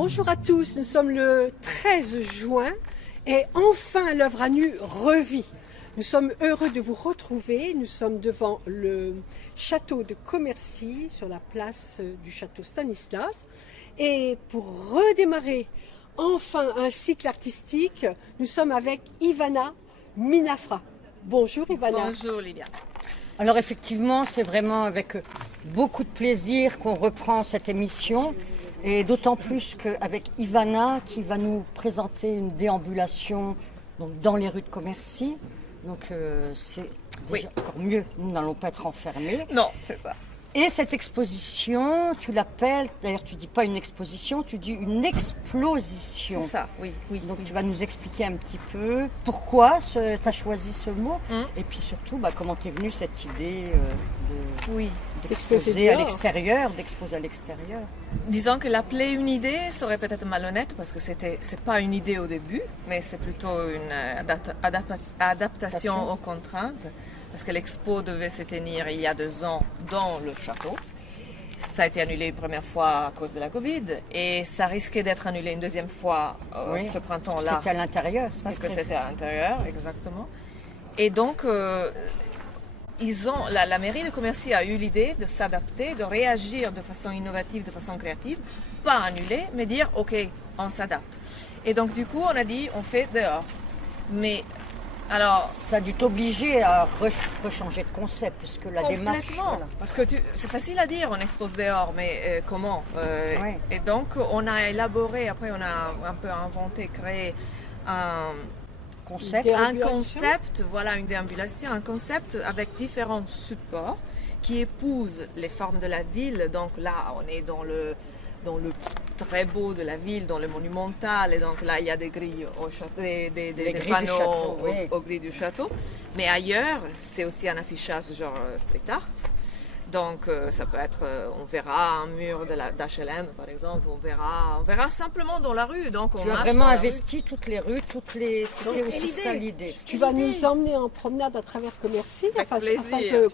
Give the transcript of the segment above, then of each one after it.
Bonjour à tous, nous sommes le 13 juin et enfin l'œuvre à nu revit. Nous sommes heureux de vous retrouver, nous sommes devant le château de Commercy sur la place du château Stanislas et pour redémarrer enfin un cycle artistique, nous sommes avec Ivana Minafra. Bonjour Ivana. Bonjour Lydia. Alors effectivement, c'est vraiment avec beaucoup de plaisir qu'on reprend cette émission. Et d'autant plus qu'avec Ivana qui va nous présenter une déambulation donc, dans les rues de Commercy. Donc c'est déjà encore mieux, nous n'allons pas être enfermés. Non, c'est ça. Et cette exposition, tu l'appelles, d'ailleurs tu ne dis pas une exposition, tu dis une explosion. C'est ça, oui. Donc tu vas nous expliquer un petit peu pourquoi tu as choisi ce mot et puis surtout comment t'es venue cette idée d'exposer à l'extérieur, Disons que l'appeler une idée serait peut-être malhonnête parce que c'est pas une idée au début, mais c'est plutôt une adaptation aux contraintes. Parce que l'expo devait se tenir il y a 2 ans dans le château. Ça a été annulé une première fois à cause de la Covid et ça risquait d'être annulé une deuxième fois ce printemps-là. C'était à l'intérieur, ça. Parce que c'était à l'intérieur, exactement. Et donc, la mairie de Commercy a eu l'idée de s'adapter, de réagir de façon innovative, de façon créative, pas annuler, mais dire ok, on s'adapte. Et donc du coup, on a dit on fait dehors. Mais alors, ça a dû t'obliger à rechanger de concept, puisque la démarche... Complètement, parce que c'est facile à dire, on expose dehors, mais comment Et donc, on a élaboré, après on a un peu inventé, créé un concept, voilà, une déambulation, un concept avec différents supports qui épousent les formes de la ville. Donc là, on est dans le très beau de la ville, dans le monumental, et donc là il y a des grilles au château, des panneaux aux grilles du château. Mais ailleurs, c'est aussi un affichage genre street art. Donc ça peut être, on verra un mur d'HLM par exemple, on verra simplement dans la rue. Donc on tu as vraiment investi toutes les rues, c'est aussi ça l'idée. Tu vas nous emmener en promenade à travers Commercy, afin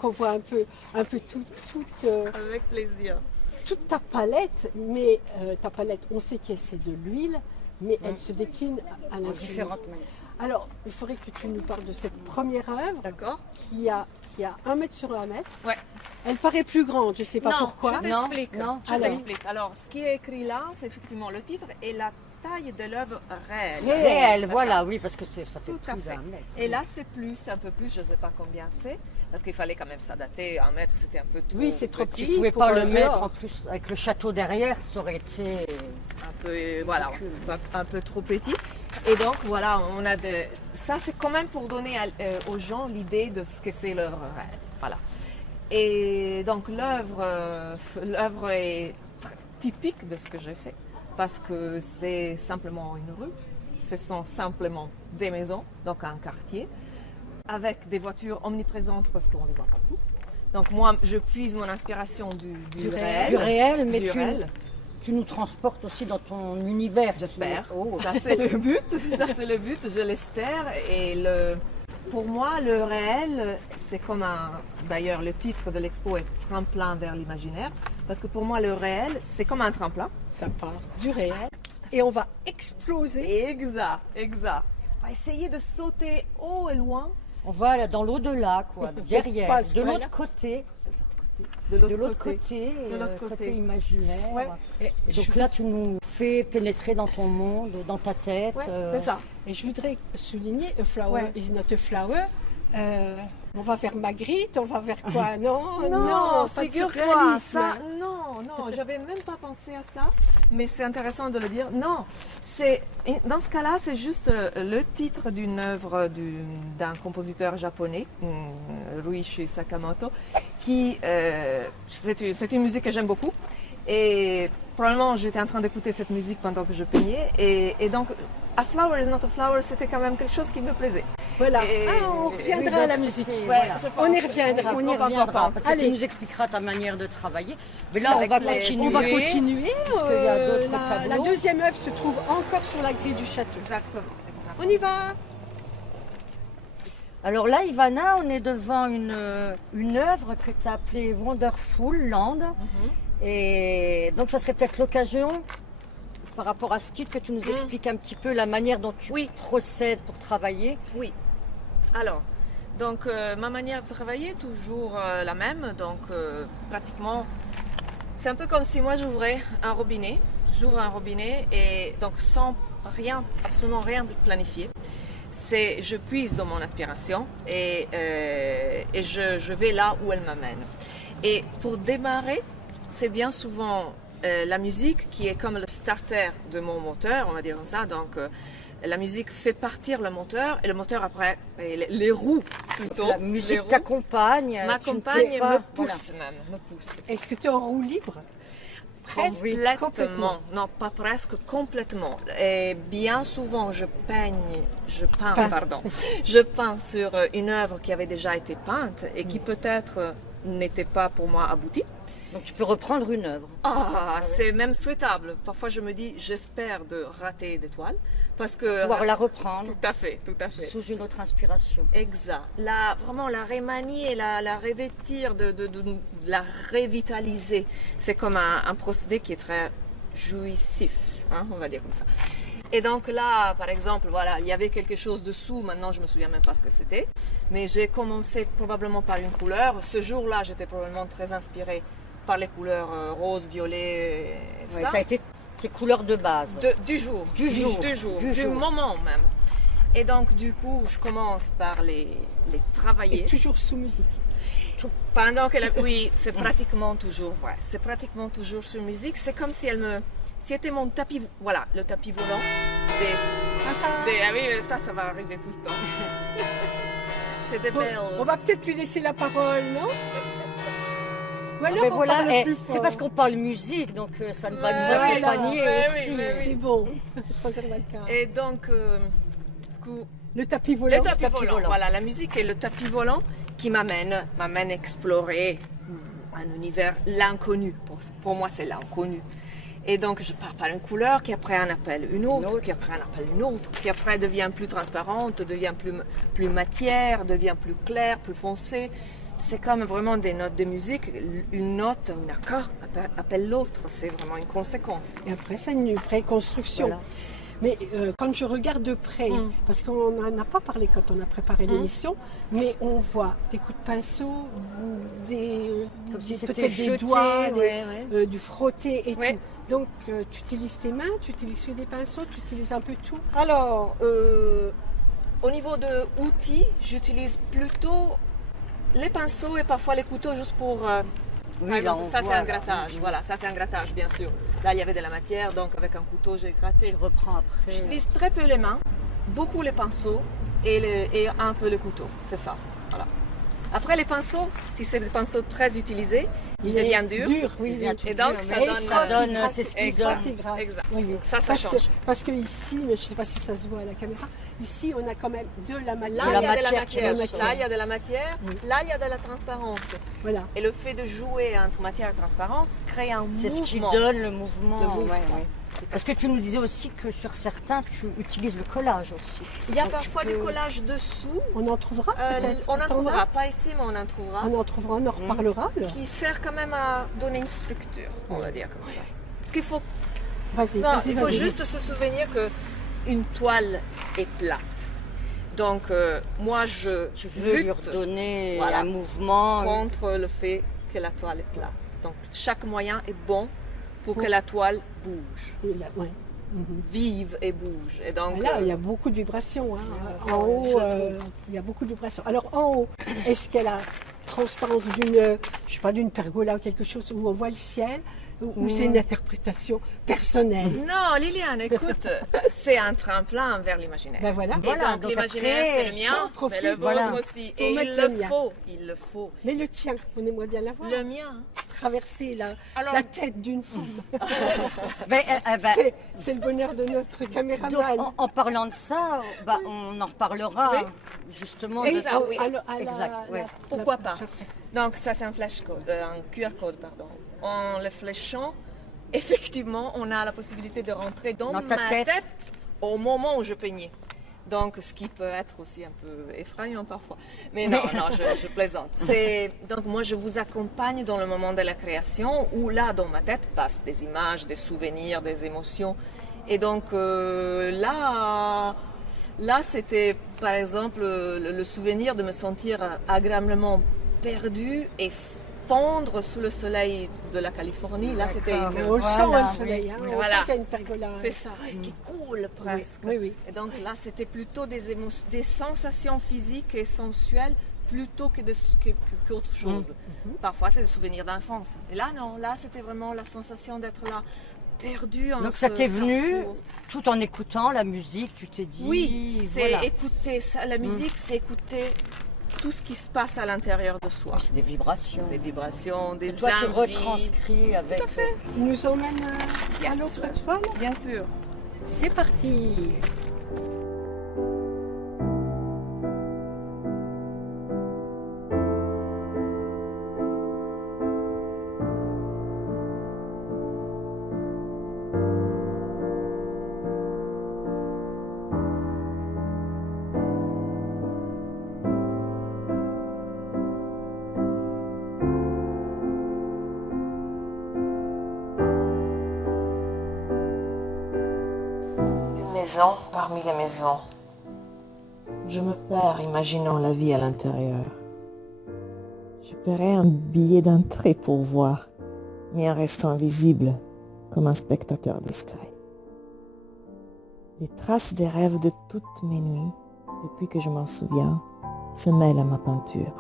qu'on voit un peu tout. Avec plaisir. Toute ta palette, mais ta palette, on sait que c'est de l'huile, mais elle se décline à l'infini. Différentes manières. Alors, il faudrait que tu nous parles de cette première œuvre, qui a 1 mètre sur 1 mètre. Ouais. Elle paraît plus grande, je ne sais pas pourquoi. Je t'explique. Alors, ce qui est écrit là, c'est effectivement le titre et la taille de l'œuvre réelle. Réelle, voilà, oui, parce que ça fait tout plus à fait. d'1 mètre. Et là, c'est un peu plus, je ne sais pas combien c'est, parce qu'il fallait quand même s'adapter. 1 mètre, c'était un peu trop. Oui, c'est trop petit. petit. Tu ne pouvais pas le mettre en plus avec le château derrière, ça aurait été un peu trop petit. Et donc voilà, ça c'est quand même pour donner aux gens l'idée de ce que c'est l'œuvre réelle. Voilà. Et donc l'œuvre est typique de ce que j'ai fait parce que c'est simplement une rue, ce sont simplement des maisons, donc un quartier, avec des voitures omniprésentes parce qu'on les voit partout. Donc moi, je puise mon inspiration du réel. Du réel, mais tu nous transportes aussi dans ton univers. J'espère. Ça c'est le but. Je l'espère. Et pour moi, le réel, c'est comme d'ailleurs, le titre de l'expo est Tremplin vers l'imaginaire. Parce que pour moi, le réel, c'est comme un tremplin. Ça part du réel et on va exploser. Exact. On va essayer de sauter haut et loin. On va dans l'au-delà, quoi, derrière, de l'autre côté. De l'autre côté imaginaire. Ouais. Et donc là, tu nous fais pénétrer dans ton monde, dans ta tête. C'est ça. Et je voudrais souligner, a flower is not a flower. On va vers Magritte, on va vers quoi? Non, figure-toi, ça, non, j'avais même pas pensé à ça, mais c'est intéressant de le dire. Non, dans ce cas-là, c'est juste le titre d'une œuvre d'un compositeur japonais, Ryuichi Sakamoto, c'est une musique que j'aime beaucoup. Et probablement, j'étais en train d'écouter cette musique pendant que je peignais, et donc, A Flower is not a Flower, c'était quand même quelque chose qui me plaisait. Voilà, on reviendra à la musique. Voilà. On y reviendra. Parce que tu nous expliqueras ta manière de travailler. Mais là, on va continuer. La deuxième œuvre se trouve encore sur la grille du château. Exactement. On y va. Alors là, Ivana, on est devant une œuvre que tu as appelée Wonderful Land. Et donc, ça serait peut-être l'occasion par rapport à ce titre, que tu nous expliques un petit peu la manière dont tu procèdes pour travailler. Oui. Alors, donc ma manière de travailler est toujours la même. Donc pratiquement, c'est un peu comme si moi j'ouvrais un robinet. J'ouvre un robinet et donc sans rien, absolument rien planifié. Je puise dans mon inspiration et je vais là où elle m'amène. Et pour démarrer, c'est bien souvent la musique qui est comme le starter de mon moteur, on va dire comme ça. Donc la musique fait partir le moteur et le moteur après, les roues plutôt. La musique t'accompagne. M'accompagne et me pousse même. Me pousse. Est-ce que tu es en roue libre? Complètement. Non, pas presque, complètement. Et bien souvent, je peins sur une œuvre qui avait déjà été peinte et qui peut-être n'était pas pour moi aboutie. Donc tu peux reprendre une œuvre. C'est même souhaitable. Parfois je me dis, j'espère de rater des toiles. Parce que pouvoir la reprendre. Tout à fait. Sous une autre inspiration. Exact. Vraiment la remanier, la revêtir, de la revitaliser. C'est comme un procédé qui est très jouissif, hein, on va dire comme ça. Et donc là, par exemple, voilà, il y avait quelque chose dessous, maintenant je me souviens même pas ce que c'était. Mais j'ai commencé probablement par une couleur. Ce jour-là, j'étais probablement très inspirée par les couleurs rose, violet, ça a été tes couleurs de base. Du moment même. Et donc du coup, je commence par les travailler. Et toujours sous musique. Pendant qu'elle, oui, c'est pratiquement toujours vrai. C'est pratiquement toujours sur musique. C'est comme si c'était mon tapis, voilà, le tapis volant ah oui, ça va arriver tout le temps. C'est des belles. On va peut-être lui laisser la parole, non? Voilà, c'est parce qu'on parle musique, donc ça va nous accompagner aussi. Oui. C'est bon. Et donc, le tapis volant. Le tapis volant. Voilà, la musique est le tapis volant qui m'amène explorer un univers, l'inconnu. Pour moi, c'est l'inconnu. Et donc, je pars par une couleur qui après en appelle une autre, qui après en appelle une autre, qui après devient plus transparente, devient plus matière, devient plus claire, plus foncée. C'est comme vraiment des notes de musique. Une note, un accord appelle l'autre. C'est vraiment une conséquence. Et après, c'est une vraie construction. Voilà. Mais quand je regarde de près, parce qu'on n'en a pas parlé quand on a préparé l'émission, mais on voit des coups de pinceau, peut-être des doigts, du frotté et tout. Donc, tu utilises tes mains, tu utilises des pinceaux, tu utilises un peu tout? Alors, au niveau de outils, j'utilise plutôt les pinceaux et parfois les couteaux juste pour... par exemple, ça c'est un grattage. Voilà, ça c'est un grattage, bien sûr. Là, il y avait de la matière, donc avec un couteau, j'ai gratté. Je reprends après. J'utilise très peu les mains, beaucoup les pinceaux et un peu le couteau. C'est ça. Voilà. Après, les pinceaux, si c'est des pinceaux très utilisés, ils deviennent durs. Et donc, ça donne c'est ce qui donne. Exact. Oui. Ça change. Parce que ici, mais je ne sais pas si ça se voit à la caméra, ici, on a quand même de la matière. Là, il y a de la matière. Là, il y a de la matière. Là, il y a de la transparence. Voilà. Et le fait de jouer entre matière et transparence crée un mouvement. C'est ce qui donne le mouvement. Parce que tu nous disais aussi que sur certains, tu utilises le collage aussi. Il y a parfois du collage dessous. On en trouvera on en trouvera, pas ici, mais on en trouvera. On en trouvera, on en reparlera. Qui sert quand même à donner une structure, on va dire comme ça. Parce qu'il faut... il faut juste se souvenir qu'une toile est plate. Donc, moi, je veux lui redonner un mouvement contre le fait que la toile est plate. Donc, chaque moyen est bon pour que la toile bouge, vive et bouge. Et donc, là, il y a beaucoup de vibrations. Hein. En haut, il y a beaucoup de vibrations. Alors, en haut, est-ce qu'il y a la transparence d'une pergola ou quelque chose où on voit le ciel, ou c'est une interprétation personnelle? Non, Liliane, écoute, c'est un tremplin vers l'imaginaire. Ben voilà. Et donc l'imaginaire, c'est le mien, mais le vôtre aussi. Et il le faut. Mais le tien, on aimerait bien l'avoir. Le mien. Traverser la tête d'une femme. C'est le bonheur de notre caméraman. Donc, en parlant de ça, on en reparlera justement. Pourquoi pas. Donc ça c'est un flashcode, un QR code, pardon. En le fléchant, effectivement, on a la possibilité de rentrer dans ma tête au moment où je peignais. Donc, ce qui peut être aussi un peu effrayant parfois. Mais non, je plaisante. Donc, moi, je vous accompagne dans le moment de la création où là, dans ma tête, passent des images, des souvenirs, des émotions. Et donc là c'était par exemple le souvenir de me sentir agréablement perdue et fondre sous le soleil de la Californie. Là, c'était D'accord. Mais on le sent, Voilà, le soleil. Hein, on Voilà. sent qu'il y a une pergola. c'est ça, qui coule presque. Oui, oui. Et donc là, c'était plutôt des sensations physiques et sensuelles plutôt qu'autre chose. Parfois, c'est des souvenirs d'enfance. Et là, non. Là, c'était vraiment la sensation d'être là, perdu en Donc ce ça t'est venu carrefour. tout en écoutant la musique, tu t'es dit... Oui, c'est voilà. écouter ça. La musique, c'est écouter tout ce qui se passe à l'intérieur de soi. C'est des vibrations. Des vibrations, des Et toi, tu envies. retranscris avec... Tout à fait. Il nous emmène à Yes. l'autre étoile. Bien sûr. C'est parti. Une maison parmi les maisons. Je me perds imaginant la vie à l'intérieur. Je paierais un billet d'entrée pour voir, mais en restant invisible comme un spectateur discret. Les traces des rêves de toutes mes nuits, depuis que je m'en souviens, se mêlent à ma peinture.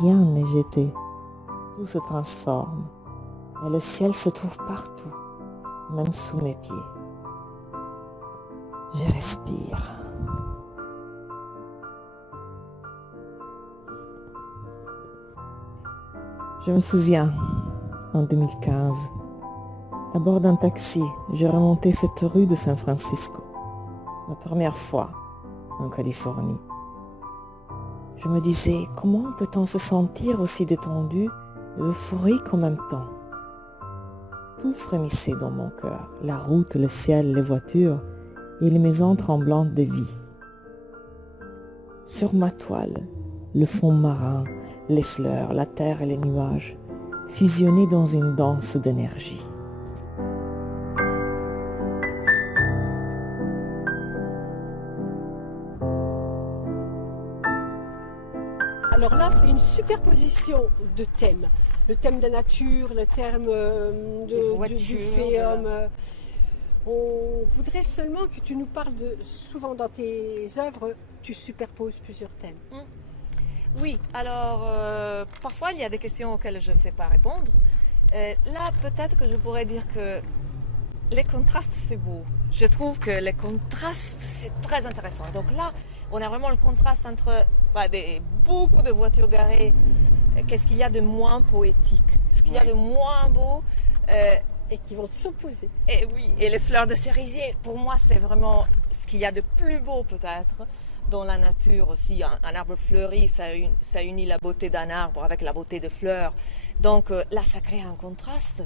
Rien n'est jeté, tout se transforme, et le ciel se trouve partout, même sous mes pieds. Je respire. Je me souviens, en 2015, à bord d'un taxi, j'ai remonté cette rue de San Francisco, ma première fois en Californie. Je me disais, comment peut-on se sentir aussi détendu et euphorique en même temps? Tout frémissait dans mon cœur, la route, le ciel, les voitures et les maisons tremblantes de vie. Sur ma toile, le fond marin, les fleurs, la terre et les nuages, fusionnés dans une danse d'énergie. Alors là, c'est une superposition de thèmes. Le thème de la nature, le thème voitures, du féum. On voudrait seulement que tu nous parles de, souvent dans tes œuvres, tu superposes plusieurs thèmes. Oui, alors parfois il y a des questions auxquelles je ne sais pas répondre. Là, peut-être que je pourrais dire que les contrastes, c'est beau. Je trouve que les contrastes, c'est très intéressant. Donc là, on a vraiment le contraste entre beaucoup de voitures garées. Qu'est-ce qu'il y a de moins poétique? Qu'est-ce qu'il y a de moins beau? Et qui vont s'opposer. Et oui, et les fleurs de cerisier, pour moi, c'est vraiment ce qu'il y a de plus beau peut-être dans la nature aussi. Un arbre fleuri, ça unit la beauté d'un arbre avec la beauté de fleurs. Donc là, ça crée un contraste.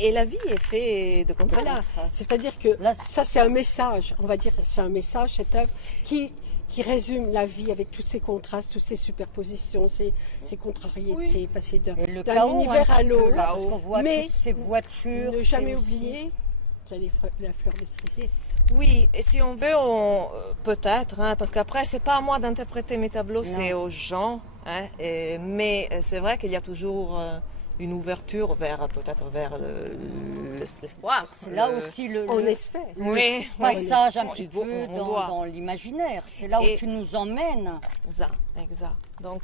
Et la vie est faite de contrastes. Voilà, c'est-à-dire que Là, ça c'est un message, on va dire, c'est un message, cette œuvre, qui résume la vie avec tous ces contrastes, toutes ces superpositions, ces contrariétés, Oui. passer Et le d'un chaos, univers un à petit peu, l'autre. là, parce qu'on voit Mais toutes ces voitures. ne c'est jamais aussi- oublier qu'il y a la fleur de cerisier. Oui, et si on veut, peut-être, hein, parce qu'après, c'est pas à moi d'interpréter mes tableaux, c'est aux gens. Hein, mais c'est vrai qu'il y a toujours une ouverture peut-être vers l'espoir. C'est là aussi le On espère. Oui, passage un oui. petit On peu doit. dans l'imaginaire. C'est là où Et- tu nous emmènes. Exact. Donc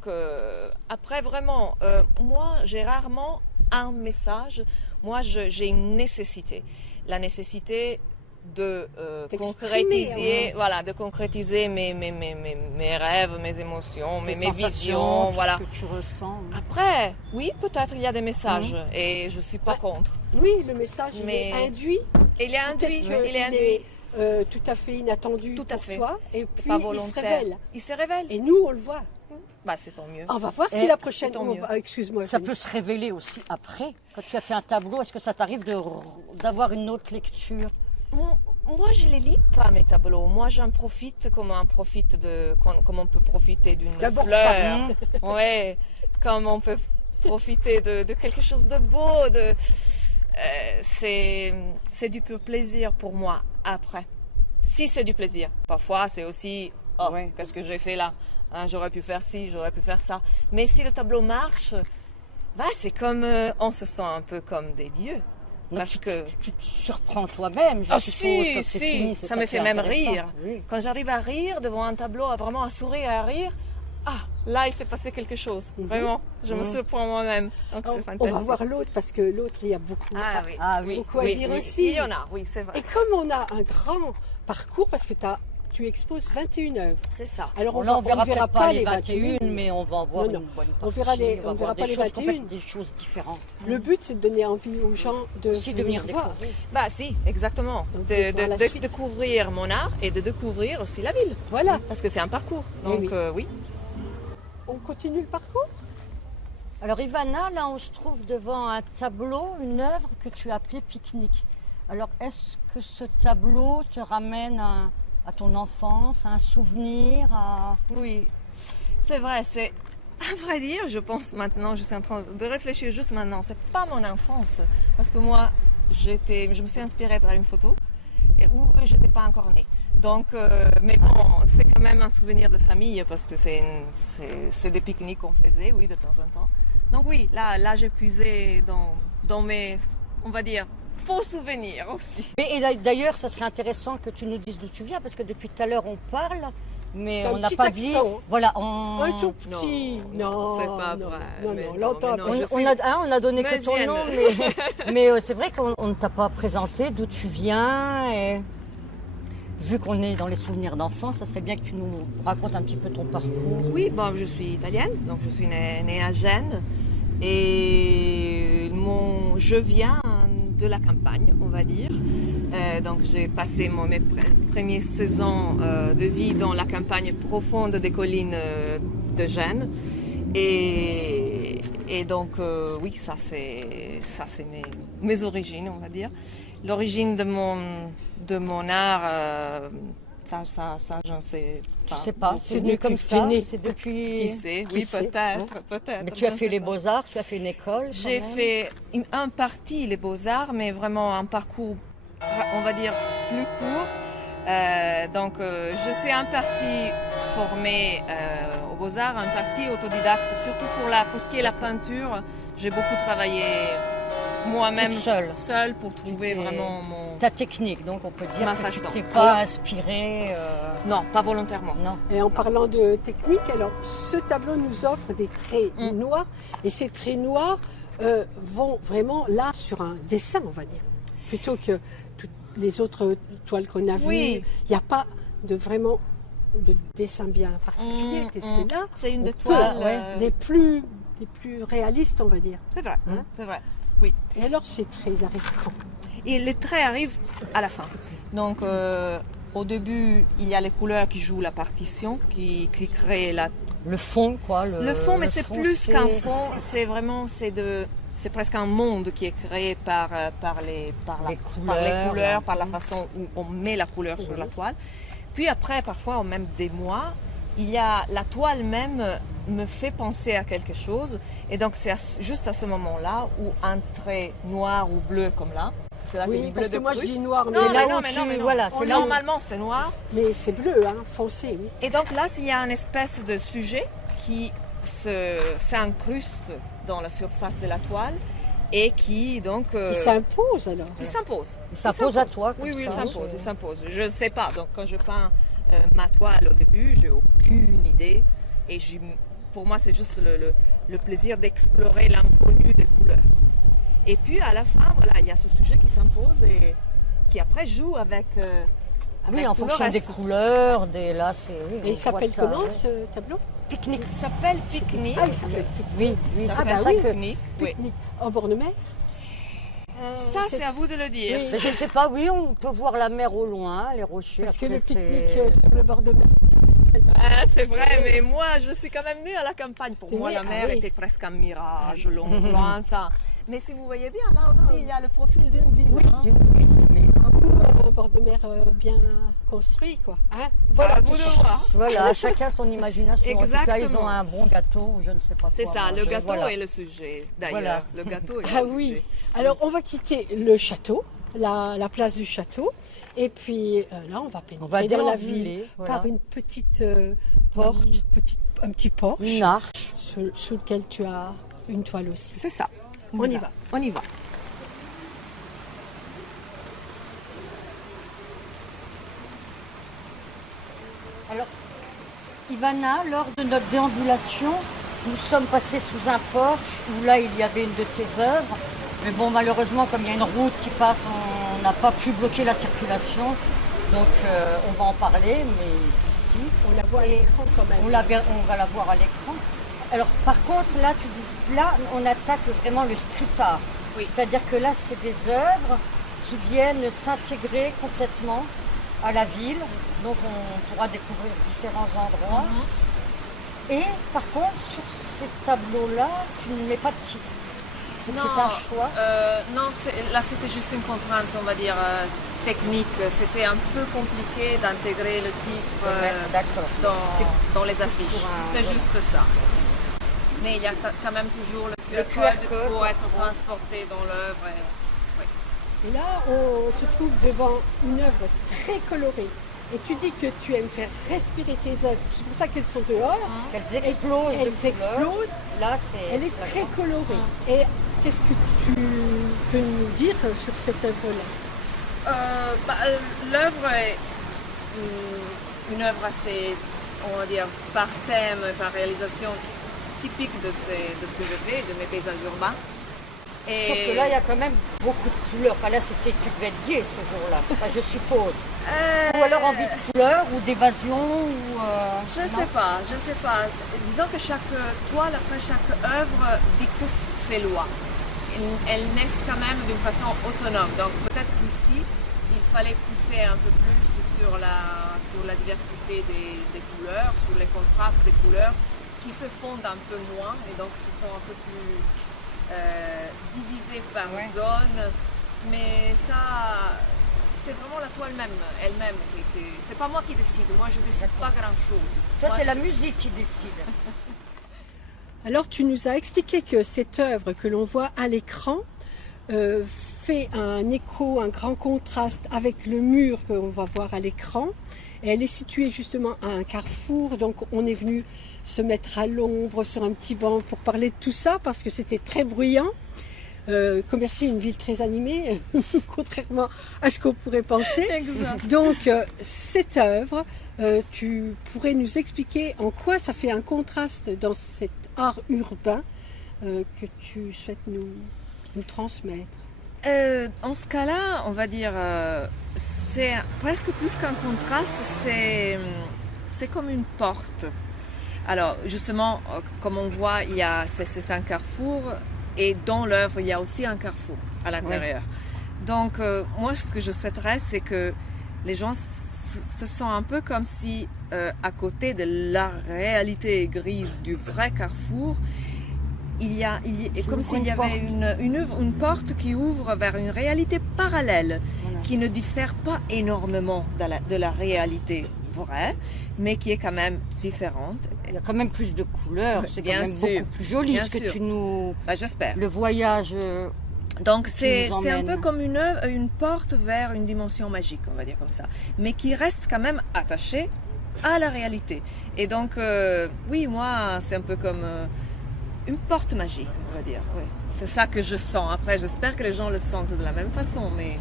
après vraiment, moi j'ai rarement un message. Moi j'ai une nécessité. La nécessité de concrétiser, voilà, de concrétiser mes rêves, mes émotions, Tes mes sensations, visions, tout voilà. ce que tu ressens. Après, oui, peut-être il y a des messages et je suis pas contre. Oui, le message il Mais- est induit, Et il est induit, peut-être il est qu'il induit, est tout à fait inattendu Tout à pour fait. toi, et puis pas il se volontaire. révèle. Il se révèle. Et nous, on le voit. Bah c'est tant mieux. On va voir Et si la prochaine... tant mieux. excuse-moi. Ça Fanny. peut se révéler aussi après. Quand tu as fait un tableau, est-ce que ça t'arrive d'avoir une autre lecture? Moi, je les lis pas mes tableaux. Moi, j'en profite comme on peut profiter d'une D'abord, fleur. Ouais, comme on peut profiter de quelque chose de beau. c'est du pur plaisir pour moi après. Si c'est du plaisir. Parfois, c'est aussi, Ouais. qu'est-ce que j'ai fait là? Hein, j'aurais pu faire ci, j'aurais pu faire ça. Mais si le tableau marche, c'est comme, on se sent un peu comme des dieux. Parce que... Tu te surprends toi-même, je suppose, quand c'est fini. C'est ça me qui fait est même intéressant. rire. Oui. Quand j'arrive à rire devant un tableau, vraiment à sourire et à rire, là, il s'est passé quelque chose. Vraiment, je me surprends moi-même. Donc, c'est On fantastique. va voir l'autre parce que l'autre, il y a beaucoup, Ah oui. beaucoup à dire aussi. Il y en a, oui, c'est vrai. Et comme on a un grand parcours, parce que tu exposes 21 œuvres. C'est ça. Alors Là, on verra verra peut-être pas les 21, mais on va en voir Non, non. une bonne partie. On verra va on voir verra des pas les choses 21. complètement- des choses différentes. Le but, c'est de donner envie aux gens de Aussi de venir voir. découvrir. Si, exactement. Donc, De voir la suite. découvrir mon art et de découvrir aussi la ville. Voilà. Parce que c'est un parcours. Eh Donc, oui. oui. On continue le parcours. Alors Ivana, là on se trouve devant un tableau, une œuvre que tu as appelée Pique-nique. Alors est-ce que ce tableau te ramène à ton enfance, à un souvenir Oui, c'est vrai, c'est... À vrai dire, je pense maintenant, je suis en train de réfléchir juste maintenant, c'est pas mon enfance. Parce que moi, je me suis inspirée par une photo où je n'étais pas encore née. Donc, mais bon, c'est quand même un souvenir de famille parce que c'est des pique-niques qu'on faisait, oui, de temps en temps. Donc oui, là j'ai puisé dans mes, on va dire, faux souvenirs aussi. Et d'ailleurs, ça serait intéressant que tu nous dises d'où tu viens, parce que depuis tout à l'heure on parle, mais T'as un on n'a petit pas dit. accent. Voilà, Un tout petit. Non, c'est pas non, vrai. Non, Mais non, non, l'entend mais non, pas. je suis on a donné que ton meusienne. nom, mais c'est vrai qu'on ne t'a pas présenté d'où tu viens. Et vu qu'on est dans les souvenirs d'enfance, ça serait bien que tu nous racontes un petit peu ton parcours. Oui, bon, je suis italienne, donc je suis née à Gênes et je viens de la campagne, on va dire. Donc j'ai passé mes premières saisons de vie dans la campagne profonde des collines de Gênes. Et donc oui, ça c'est mes origines, on va dire. L'origine de mon art, ça j'en sais pas. Je sais pas, C'est c'est venu depuis comme que tu ça. es né. C'est depuis. Qui sait? Oui, sait, peut-être. Mais tu as je fait sais les pas. beaux-arts, tu as fait une école. quand J'ai même. fait un partie les beaux-arts, mais vraiment un parcours, on va dire, plus court. Donc, je suis un parti formée aux beaux-arts, un parti autodidacte, surtout pour ce qui est la peinture. J'ai beaucoup travaillé moi-même, Toute seule. seule pour trouver t'es- vraiment mon... Ta technique, donc on peut dire Ma que façon. tu t'es pas inspiré. Non, pas volontairement. Non. Et en parlant de technique, alors ce tableau nous offre des traits noirs et ces traits noirs vont vraiment là sur un dessin, on va dire, plutôt que toutes les autres toiles qu'on a vues. Oui. Il n'y a pas vraiment de dessin bien particulier. Qu'est-ce que là, C'est une on de peut, toiles. des plus réalistes, on va dire. C'est vrai, Hein? c'est vrai. Oui. Et alors ces traits, ils arrivent quand? Et les traits arrivent à la fin. Donc, au début, il y a les couleurs qui jouent la partition, qui créent Le fond, quoi. le fond, mais c'est fond, plus c'est- qu'un fond. C'est vraiment, c'est presque un monde qui est créé par les couleurs, par la façon où on met la couleur sur la toile. Puis après, parfois, même des mois, la toile même me fait penser à quelque chose. Et donc, c'est juste à ce moment-là où un trait noir ou bleu comme là, c'est là, c'est Oui, du bleu parce que de moi je Prusse. dis noir, mais, Non, là mais où non, mais non, mais non. voilà, c'est là où- Normalement, c'est noir. mais c'est bleu, hein, foncé, oui. Et donc là, il y a une espèce de sujet qui s'incruste dans la surface de la toile et qui donc... Il s'impose alors. il s'impose. Il s'impose à toi. Oui, comme oui, il ça. s'impose, il s'impose. Je ne sais pas. Donc quand je peins ma toile au début, j'ai aucune idée. Et pour moi, c'est juste le plaisir d'explorer l'inconnu des couleurs. Et puis à la fin, voilà, il y a ce sujet qui s'impose et qui après joue avec Oui, en tout le fonction des reste. couleurs, là, c'est. Oui, Et il on s'appelle voit ça, comment ouais. ce tableau? Pique-nique. Il s'appelle Pique-nique. Ah, il s'appelle Oui, oui, Ça c'est s'appelle pour ça que. Pique-nique. Oui. Pique-nique. En bord de mer? Ça, c'est à vous de le dire. Mais je ne sais pas, oui, on peut voir la mer au loin, les rochers. Parce que après, le pique-nique c'est- sur le bord de mer. Ah, c'est vrai, mais moi, je suis quand même née à la campagne. Pour T'es moi, née, la mer oui. était presque un mirage lointain. Mais si vous voyez bien, là aussi, il y a le profil d'une ville. Oui, hein. d'une ville, mais Un bord de mer bien construit, quoi. Hein, voilà, À vous de voir. Voilà, chacun son imagination. En tout cas, ils Exactement. ont un bon gâteau, je ne sais pas quoi. C'est ça, le manger. gâteau Voilà. est le sujet, d'ailleurs. Voilà. Le gâteau est le Ah sujet. oui. Alors, on va quitter le château, la place du château. Et puis là, on va pénétrer On va dans la déambuler, ville voilà. par une petite Porte. un petit porche Une arche. sous lequel tu as une toile aussi. C'est ça. On y va. On y va. Alors, Ivana, lors de notre déambulation, nous sommes passés sous un porche où là, il y avait une de tes œuvres. Mais bon, malheureusement, comme il y a une route qui passe, on n'a pas pu bloquer la circulation. Donc, on va en parler, mais d'ici, On la voit à l'écran quand même. on va la voir à l'écran. Alors, par contre, là, tu dis, là, on attaque vraiment le street art. Oui. C'est-à-dire que là, c'est des œuvres qui viennent s'intégrer complètement à la ville. Donc, on pourra découvrir différents endroits. Et par contre, sur ces tableaux-là, tu ne mets pas de titre. C'est un choix. Non, là c'était juste une contrainte, on va dire, technique. C'était un peu compliqué d'intégrer le titre D'accord. dans les affiches. pour un- C'est juste ça. Mais il y a quand même toujours le Le QR QR code code, pour être ouais. transporté dans l'œuvre. Et là, on se trouve devant une œuvre très colorée. Et tu dis que tu aimes faire respirer tes œuvres. C'est pour ça qu'elles sont dehors. Elles explosent de Elles couleurs. explosent. Là, c'est. Elle est très colorée. Et qu'est-ce que tu peux nous dire sur cette œuvre-là? L'œuvre est une œuvre assez, on va dire, par thème, par réalisation typique de ce que je fais, de mes paysages urbains. Et Sauf que là, il y a quand même beaucoup de couleurs. Enfin, là, tu devais être gai ce jour-là, enfin, je suppose. Ou alors envie de couleurs, ou d'évasion, ou... Je ne sais pas. Disons que chaque toile, après chaque œuvre, dicte ses lois. Elles naissent quand même d'une façon autonome. Donc peut-être qu'ici, il fallait pousser un peu plus sur la diversité des couleurs, sur les contrastes des couleurs qui se fondent un peu moins et donc qui sont un peu plus divisées par zone. Mais ça, c'est vraiment la toile elle-même. C'est pas moi qui décide. Moi, je décide pas grand-chose. Toi, Moi, c'est la musique qui décide. Alors, tu nous as expliqué que cette œuvre que l'on voit à l'écran fait un écho, un grand contraste avec le mur que l'on va voir à l'écran. Et elle est située justement à un carrefour, donc on est venu se mettre à l'ombre sur un petit banc pour parler de tout ça parce que c'était très bruyant. Commercy est une ville très animée, contrairement à ce qu'on pourrait penser. Exact. Donc, cette œuvre, tu pourrais nous expliquer en quoi ça fait un contraste dans cet art urbain que tu souhaites nous transmettre. En ce cas-là, on va dire, c'est presque plus qu'un contraste, c'est comme une porte. Alors, justement, comme on voit, c'est un carrefour et dans l'œuvre, il y a aussi un carrefour à l'intérieur. Donc, moi, ce que je souhaiterais, c'est que les gens se sentent un peu comme si, à côté de la réalité grise du vrai carrefour, comme s'il y avait une porte qui ouvre vers une réalité parallèle, qui ne diffère pas énormément de la réalité vraie, mais qui est quand même différente. Il y a quand même plus de couleurs, c'est quand Bien même sûr, beaucoup plus joli bien ce que sûr. tu nous... J'espère. Le voyage... Donc nous c'est un emmène. peu comme une porte vers une dimension magique, on va dire comme ça, mais qui reste quand même attachée à la réalité. Et donc, oui, moi, c'est un peu comme une porte magique, on va dire. Oui. C'est ça que je sens. Après, j'espère que les gens le sentent de la même façon, mais...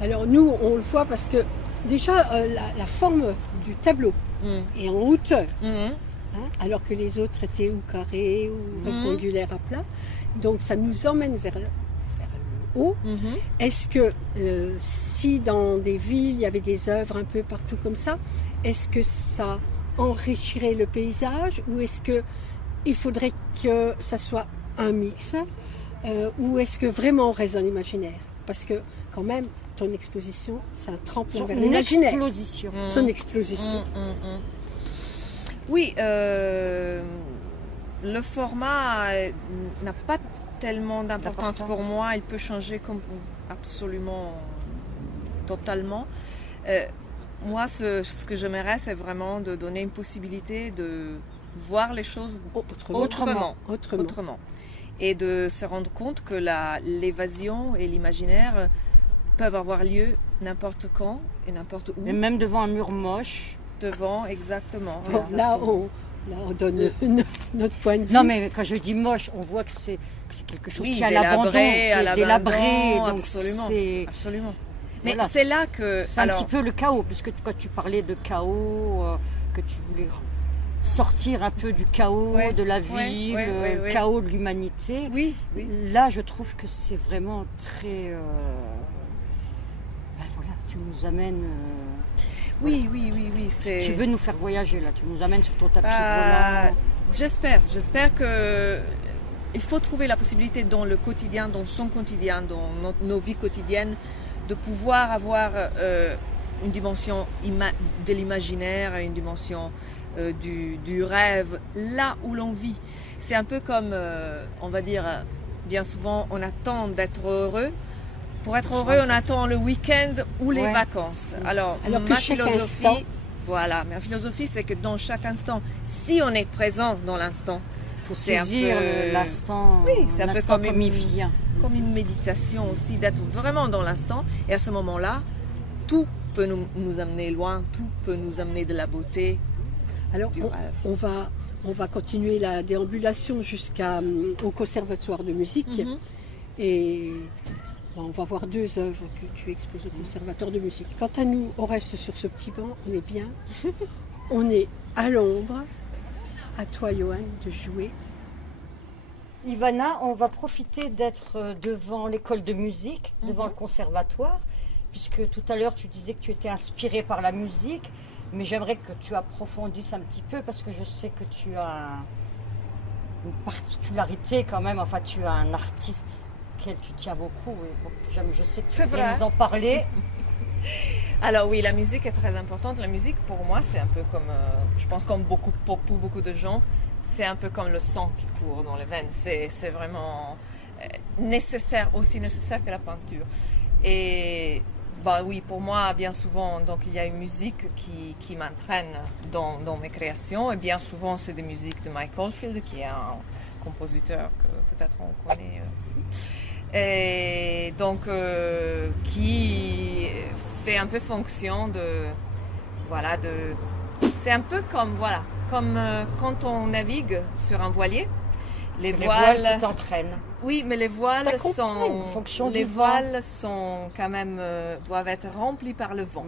Alors nous, on le voit parce que déjà la forme du tableau est en hauteur, hein, alors que les autres étaient ou carrés ou rectangulaires à plat. Donc ça nous emmène vers le haut. Est-ce que si dans des villes, il y avait des œuvres un peu partout comme ça, est-ce que ça enrichirait le paysage ou est-ce que il faudrait que ça soit un mix ou est-ce que vraiment on reste dans l'imaginaire? Parce que quand même, ton exposition, c'est un tremplin vers Une l'imaginaire. explosion. Son exposition. Oui, le format n'a pas tellement d'importance pour moi. Il peut changer comme absolument totalement. Moi, ce que j'aimerais, c'est vraiment de donner une possibilité de voir les choses autrement. Et de se rendre compte que l'évasion et l'imaginaire peuvent avoir lieu n'importe quand et n'importe où. Et même devant un mur moche. Devant, exactement. Bon, là, on donne notre point de vue. Non, mais quand je dis moche, on voit que c'est quelque chose qui est à l'abandon, qui délabré, est délabré. Donc absolument. Absolument. Mais Voilà, c'est là que... C'est un petit peu le chaos, puisque quand tu parlais de chaos, que tu voulais sortir un peu du chaos de la ville, chaos de l'humanité. Oui. Là, je trouve que c'est vraiment très... voilà, tu nous amènes... Oui. Tu veux nous faire voyager, là. Tu nous amènes sur ton tapis volant. J'espère que... Il faut trouver la possibilité dans le quotidien, dans son quotidien, dans nos vies quotidiennes, de pouvoir avoir une dimension de l'imaginaire, une dimension du rêve, là où l'on vit. C'est un peu comme, on va dire, bien souvent, on attend d'être heureux. Pour être heureux, on attend le week-end ou les vacances. Alors ma philosophie, ma philosophie, c'est que dans chaque instant, si on est présent dans l'instant, il faut saisir l'instant. Oui, c'est un peu comme il vient. Comme une méditation aussi, d'être vraiment dans l'instant. Et à ce moment-là, tout peut nous amener loin, tout peut nous amener de la beauté. Alors, du rêve. On va continuer la déambulation jusqu'au conservatoire de musique. Mm-hmm. Et on va voir 2 œuvres que tu exposes au conservatoire de musique. Quant à nous, on reste sur ce petit banc, on est bien. On est à l'ombre. À toi, Johan, de jouer. Ivana, on va profiter d'être devant l'école de musique, devant le conservatoire, puisque tout à l'heure tu disais que tu étais inspirée par la musique, mais j'aimerais que tu approfondisses un petit peu parce que je sais que tu as une particularité quand même, enfin tu as un artiste auquel tu tiens beaucoup et je sais que tu veux nous en parler. Alors oui, la musique est très importante. La musique pour moi c'est un peu comme, je pense comme pour beaucoup de gens, c'est un peu comme le sang qui court dans les veines. C'est vraiment aussi nécessaire que la peinture. Et oui, pour moi, bien souvent, donc, il y a une musique qui m'entraîne dans mes créations. Et bien souvent, c'est des musiques de Mike Oldfield, qui est un compositeur que peut-être on connaît aussi. Et donc, qui fait un peu fonction c'est un peu comme quand on navigue sur un voilier, les voiles qui t'entraînent. Oui, mais les voiles sont quand même doivent être remplis par le vent.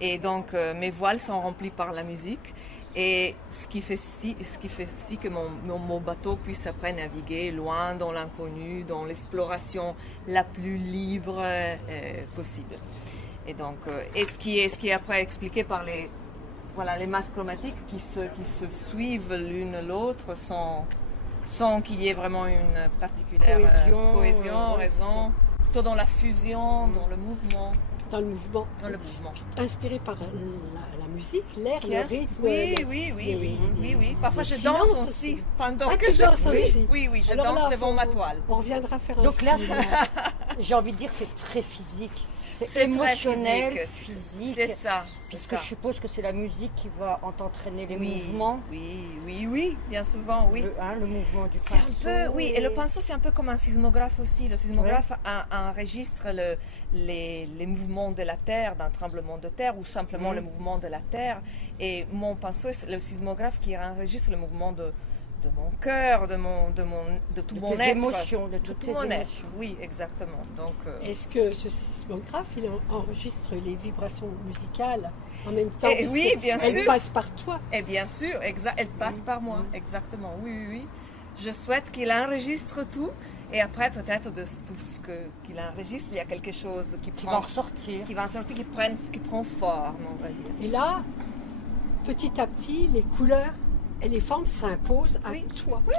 Et donc mes voiles sont remplis par la musique. Et ce qui fait que mon bateau puisse après naviguer loin dans l'inconnu, dans l'exploration la plus libre possible. Et donc, ce qui est après expliqué par les masses chromatiques qui se suivent l'une l'autre sans qu'il y ait vraiment une particulière cohésion, raison, plutôt dans la fusion, dans le mouvement. Dans le mouvement. Inspiré par la musique, l'air, le rythme. Oui. Parfois je danse aussi pendant que je danse aussi. Oui, je danse devant ma toile. On reviendra faire un Donc là, film. j'ai envie de dire, c'est très physique. C'est émotionnel, physique. C'est ça. Parce que je suppose que c'est la musique qui va t'entraîner les mouvements. Oui, bien souvent, oui. Le mouvement du pinceau. Et le pinceau, c'est un peu comme un sismographe aussi. Le sismographe enregistre les mouvements de la Terre, d'un tremblement de terre ou simplement le mouvement de la Terre. Et mon pinceau, c'est le sismographe qui enregistre le mouvement de mon cœur, de tout mon être. Émotions, de toutes tes mon émotions. être. Oui, exactement. Donc, Est-ce que ce sismographe, il enregistre les vibrations musicales en même temps? Oui, bien sûr. Elle passe par toi. Et bien sûr, elle passe par moi. Exactement, oui. Je souhaite qu'il enregistre tout. Et après, peut-être de tout ce qu'il enregistre, il y a quelque chose qui va ressortir. Qui prend forme, on va dire. Et là, petit à petit, les couleurs et les formes s'imposent à toi. Oui.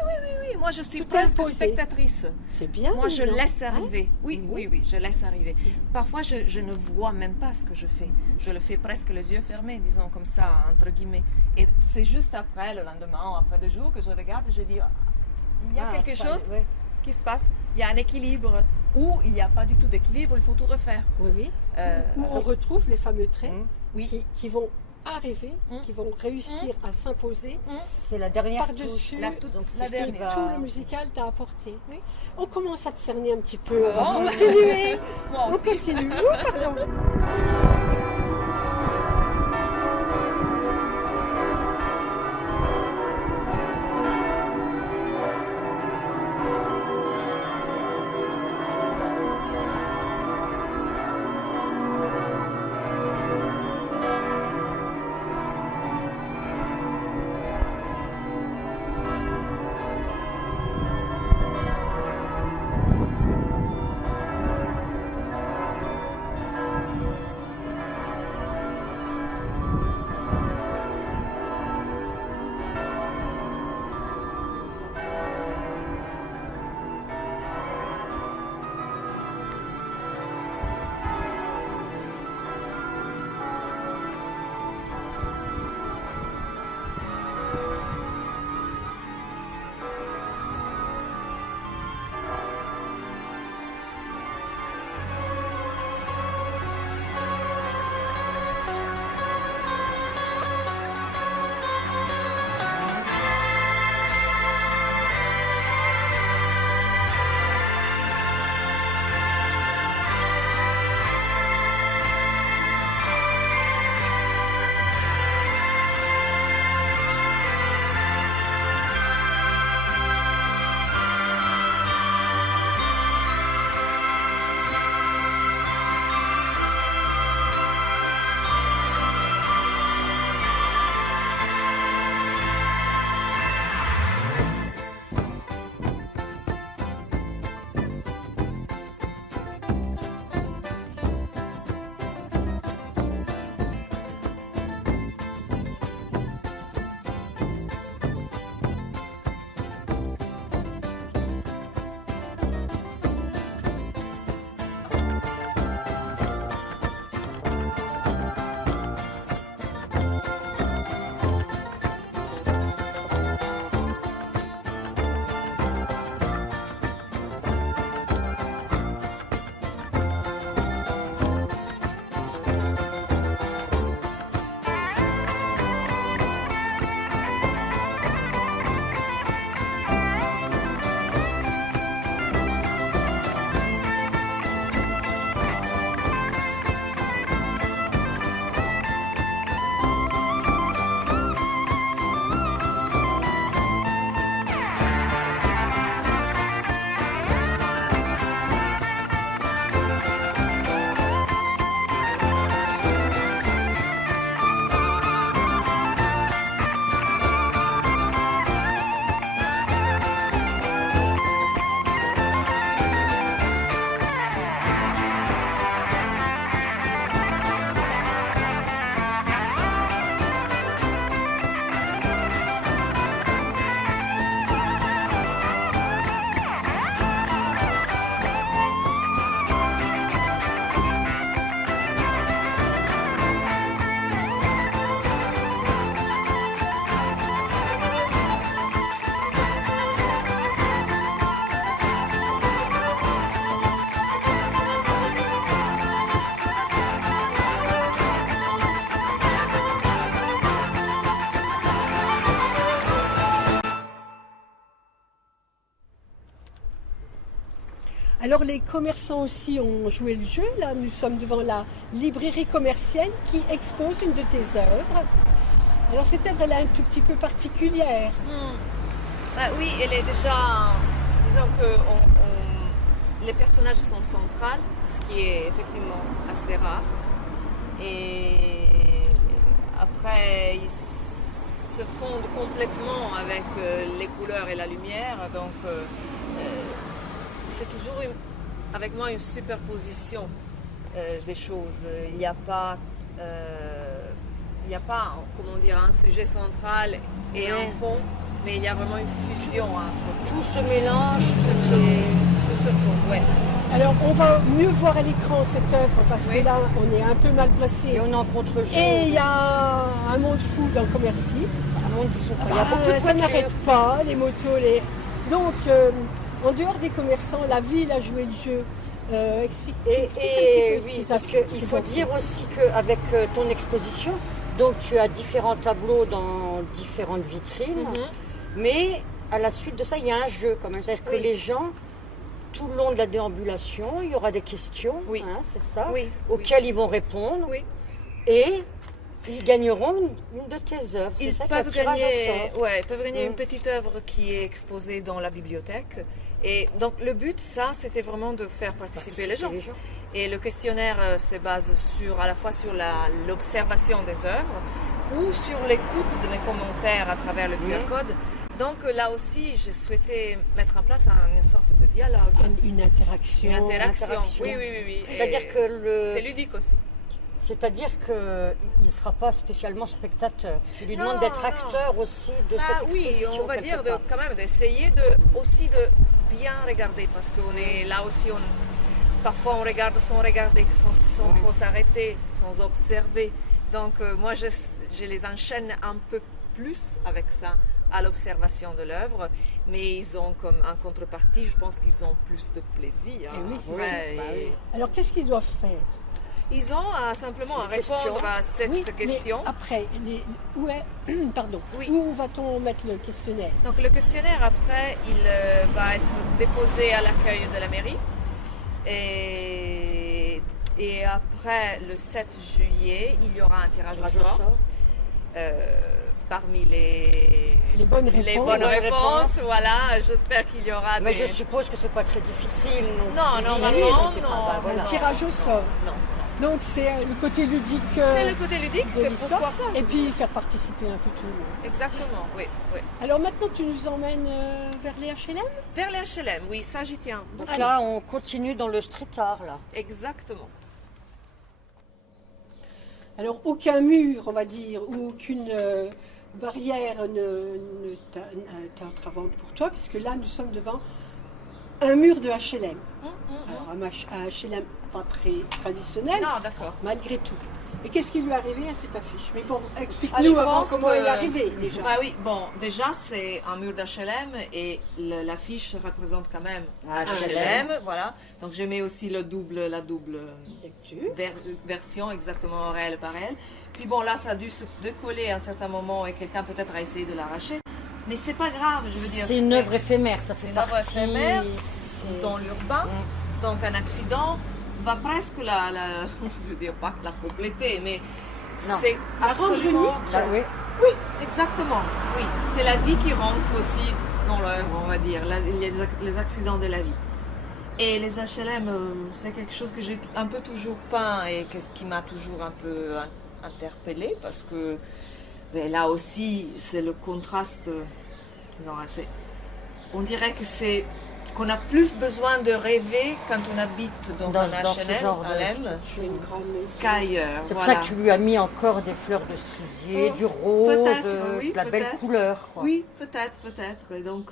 Moi, je suis presque spectatrice. C'est bien. Moi, je laisse arriver. Oui, je laisse arriver. Parfois, je ne vois même pas ce que je fais. Je le fais presque les yeux fermés, disons comme ça, entre guillemets. Et c'est juste après, le lendemain ou après 2 jours, que je regarde et je dis, il y a quelque chose qui se passe. Il y a un équilibre. où il n'y a pas du tout d'équilibre, il faut tout refaire. Oui, oui. Où on retrouve les fameux traits Oui. qui vont arriver, qui vont réussir à s'imposer C'est la dernière par-dessus touche. Donc, c'est la ce qui dernière. va- tout le musical t'a apporté. Oui. On commence à te cerner un petit peu. On Bon. va continuer. Moi On aussi. continue. Oh, pardon. Alors les commerçants aussi ont joué le jeu. Là, nous sommes devant la librairie commerciale qui expose une de tes œuvres. Alors cette œuvre, elle est un tout petit peu particulière. Bah oui, elle est déjà... Disons que les personnages sont centrales, ce qui est effectivement assez rare. Et après, ils se fondent complètement avec les couleurs et la lumière. Donc, c'est toujours avec moi une superposition des choses. Il n'y a pas, comment dire, un sujet central et un fond, mais il y a vraiment une fusion entre Tout se mélange, tout se fond. Ouais. Alors on va mieux voir à l'écran cette œuvre parce que là on est un peu mal placé. et on est en contre-jour. Et il y a un monde fou dans Commercy. Un monde souffre. Il y a beaucoup de Ça voitures. n'arrête pas, les motos, les... Donc En dehors des commerçants, la ville a joué le jeu. Explique un Et petit peu ce oui, qu'ils parce ce qu'il qu'ils faut ont dire fait. aussi qu'avec ton exposition, donc tu as différents tableaux dans différentes vitrines, mais à la suite de ça, il y a un jeu quand même. C'est-à-dire que Oui. les gens, tout le long de la déambulation, il y aura des questions, Oui. hein, c'est ça, Oui, auxquelles ils vont répondre, oui. et ils gagneront une de tes œuvres. C'est Ils ça, qu'il y a un peuvent tirage au gagner, sort. ouais, ils peuvent gagner Mm. une petite œuvre qui est exposée dans la bibliothèque. Et donc le but, ça, c'était vraiment de faire participer les gens. Et le questionnaire se base à la fois sur l'observation des œuvres ou sur l'écoute de mes commentaires à travers le QR code. Donc là aussi, j'ai souhaité mettre en place une sorte de dialogue, Une interaction. une interaction. interaction. Oui, oui, oui, oui. Et C'est-à-dire que c'est ludique aussi. C'est-à-dire qu'il ne sera pas spécialement spectateur. Tu lui Non, demandes d'être non. acteur aussi de cette Oui, exposition. on va quelque dire part. quand même d'essayer aussi de bien regarder parce qu'on est là aussi, parfois on regarde sans regarder, sans trop s'arrêter, sans observer. Donc moi je les enchaîne un peu plus avec ça à l'observation de l'œuvre, mais ils ont comme en contrepartie, je pense qu'ils ont plus de plaisir. Eh oui, c'est Ouais, sûr. et Alors qu'est-ce qu'ils doivent faire? Ils ont simplement à Des questions. répondre à cette Oui, question. mais après, pardon, Oui. où va-t-on mettre le questionnaire? Donc le questionnaire après, il va être déposé à l'accueil de la mairie et après le 7 juillet, il y aura un tirage au sort parmi les bonnes réponses. les bonnes réponses. Voilà, j'espère qu'il y aura Mais des... je suppose que c'est pas très difficile. Non, plus. normalement, C'était pas- non. bah, voilà. Un tirage au sort. Non. Donc c'est le côté ludique C'est le côté ludique, de que l'histoire. pourquoi pas. Et puis faire participer un peu tout le monde. Exactement, oui, oui. Alors maintenant tu nous emmènes vers les HLM? Vers les HLM, oui, ça j'y tiens. Donc là, on continue dans le street art, là. Exactement. Alors aucun mur, on va dire, ou aucune barrière ne t'entravante pour toi, puisque là nous sommes devant un mur de HLM. Alors un HLM pas très traditionnel, Non, d'accord. malgré tout. Et qu'est-ce qui lui est arrivé à cette affiche? Mais bon, Ah, je explique-nous avant pense comment que- elle est arrivée déjà. Bah oui, bon, déjà c'est un mur d'HLM et l'affiche représente quand même HLM, voilà. Donc je mets aussi la double Lecture. version exactement réelle par elle. Puis bon, là ça a dû se décoller à un certain moment et quelqu'un peut-être a essayé de l'arracher. Mais c'est pas grave, je veux dire. C'est une œuvre éphémère, ça fait une œuvre partie... éphémère c'est- dans l'urbain. Donc un accident va presque je veux dire pas que la compléter, mais Non. c'est À rendre absolument... unique. Bah oui. Oui, exactement. Oui, c'est la vie qui rentre aussi dans l'œuvre, on va dire, les accidents de la vie. Et les HLM, c'est quelque chose que j'ai un peu toujours peint et ce qui m'a toujours un peu interpellée parce que ben, là aussi, c'est le contraste. On dirait que c'est qu'on a plus besoin de rêver quand on habite dans un Dans ce HLM, genre de- Une grande maison. qu'ailleurs. C'est pour voilà. ça que tu lui as mis encore des fleurs de cerisier, Oh, du rose, peut-être, oui, de la belle peut-être. couleur. Quoi. Oui, peut-être. Et donc,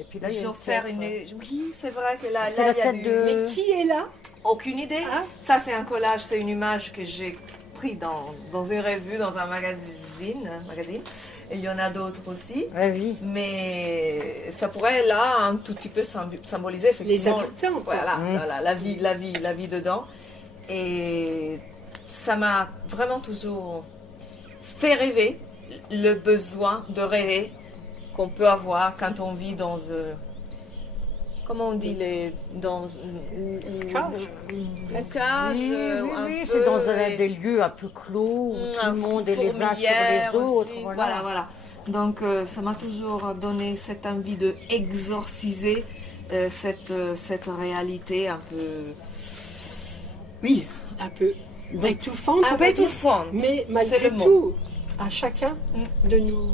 Et puis là, il y a j'ai une offert tête, une. ouais. Oui, c'est vrai que là, C'est là, la il y a tête du. de- Mais qui est là? Aucune idée. Ah. Ça, c'est un collage, c'est une image que j'ai pris dans une revue, dans un magazine. Et il y en a d'autres aussi. Ouais, oui. Mais ça pourrait là un tout petit peu symboliser effectivement habitants, quoi. voilà, la vie dedans. Et ça m'a vraiment toujours fait rêver, le besoin de rêver qu'on peut avoir quand on vit dans comment on dit dans une Cage. cage Oui, oui, un oui, peu, c'est dans et- des lieux un peu clos où tout le monde est les uns sur fourmilière les autres. aussi, Voilà. voilà. Donc ça m'a toujours donné cette envie de exorciser cette réalité un peu, oui, Un peu étouffante. un on peu va dire. étouffante. Mais C'est malgré le mot. tout, à chacun de nous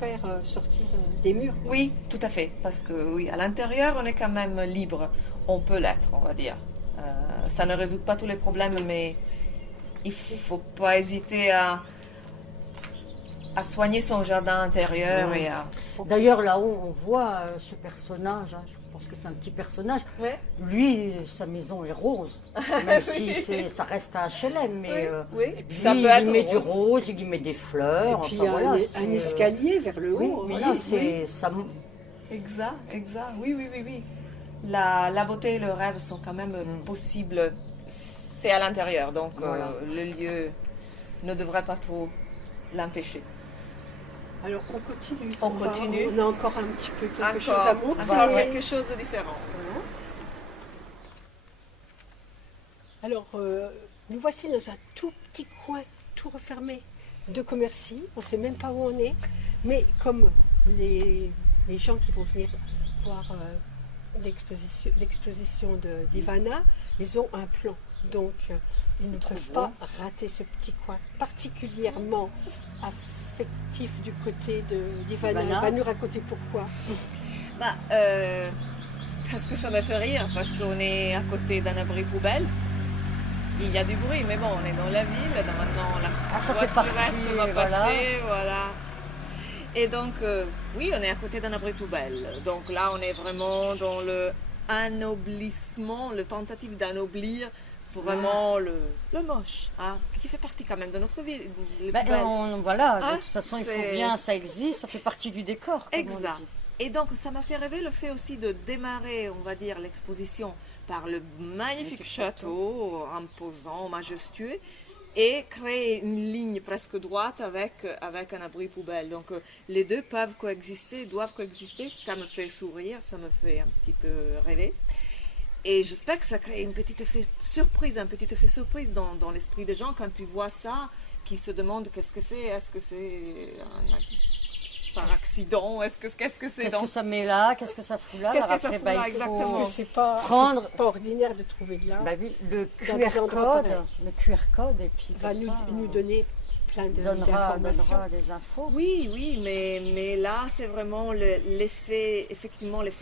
faire sortir des murs. Oui, tout à fait, parce que oui, à l'intérieur, on est quand même libre. On peut l'être, on va dire. Ça ne résout pas tous les problèmes, mais il faut pas hésiter à soigner son jardin intérieur et à... D'ailleurs, là-haut, on voit ce personnage. Hein, je pense que c'est un petit personnage. Ouais. Lui, sa maison est rose. Même si ça reste un HLM. Mais oui. lui, Ça peut il être y met du rose. rose, il y met des fleurs. Et puis enfin, voilà, un c'est, escalier vers le haut. Oui, hein. voilà, c'est ça. Exact, exact. Oui, oui, oui, oui. La beauté et le rêve sont quand même possibles. C'est à l'intérieur, donc Voilà. le lieu ne devrait pas trop l'empêcher. Alors on continue. On continue. On a encore un petit peu quelque Encore, chose à montrer. encore quelque chose de différent. Voilà. Alors, nous voici dans un tout petit coin, tout refermé de Commercy. On ne sait même pas où on est. Mais comme les gens qui vont venir voir l'exposition d'Ivana, ils ont un plan. Donc, ils ne peuvent pas rater ce petit coin particulièrement affectif du côté d'Ivana. Elle va nous raconter pourquoi. Parce que ça me fait rire, parce qu'on est à côté d'un abri poubelle. Il y a du bruit, mais bon, on est dans la ville, maintenant ça fait partie, va passer, voilà. Et donc, oui, on est à côté d'un abri poubelle. Donc là, on est vraiment dans le anoblissement, le tentative d'anoblir vraiment le moche, hein, qui fait partie quand même de notre vie. Voilà, de toute façon, il faut bien, ça existe, ça fait partie du décor. Exact. Et donc, ça m'a fait rêver le fait aussi de démarrer, on va dire, l'exposition par le magnifique château, imposant, majestueux, et créer une ligne presque droite avec un abri poubelle. Donc, les deux peuvent coexister, doivent coexister. Ça me fait sourire, ça me fait un petit peu rêver. Et j'espère que ça crée un petit effet surprise dans l'esprit des gens quand tu vois ça, qui se demandent qu'est-ce que c'est, est-ce que c'est par accident, qu'est-ce que c'est Qu'est-ce que ça met là, qu'est-ce que ça fout là. Qu'est-ce que ça fout là, Parce exactement. que c'est pas ordinaire de trouver de l'art. Le Dans des endroits QR code, et puis va nous donner plein donnera d'informations. des infos. Oui, mais là, c'est vraiment l'effet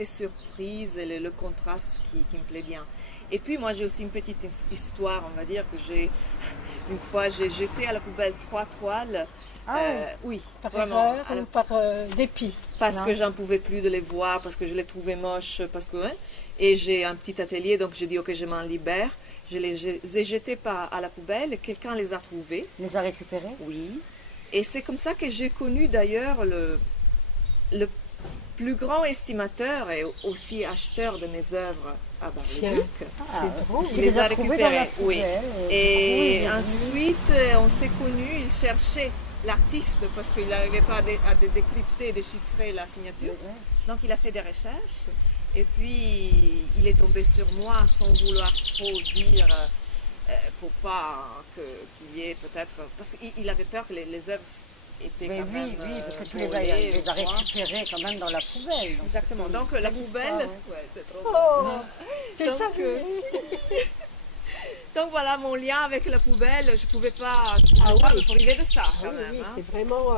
surprise et le contraste qui me plaît bien. Et puis, moi, j'ai aussi une petite histoire, on va dire, que une fois, j'ai jeté à la poubelle 3 toiles. Oui, par vraiment. erreur ou par dépit? Parce que j'en pouvais plus de les voir, parce que je les trouvais moches, et j'ai un petit atelier, donc j'ai dit, ok, je m'en libère. Je les ai jetés à la poubelle, quelqu'un les a trouvés. Les a récupérés? Oui. Et c'est comme ça que j'ai connu d'ailleurs le plus grand estimateur et aussi acheteur de mes œuvres à Bar-le-Duc. C'est drôle. Il les a récupérés, oui. Et oui, ensuite, on s'est connus, il cherchait l'artiste parce qu'il n'arrivait pas à décrypter, déchiffrer la signature. Donc il a fait des recherches et puis il est tombé sur moi sans vouloir trop dire pour pas qu'il y ait peut-être... Parce qu'il avait peur que les œuvres étaient quand même... Oui, parce que tu les as récupérées quand même dans la poubelle. Donc exactement. Donc la poubelle... Ouais, c'est trop C'est ça que... Donc voilà mon lien avec la poubelle, je ne pouvais pas me priver de ça quand même. Oui, hein. c'est vraiment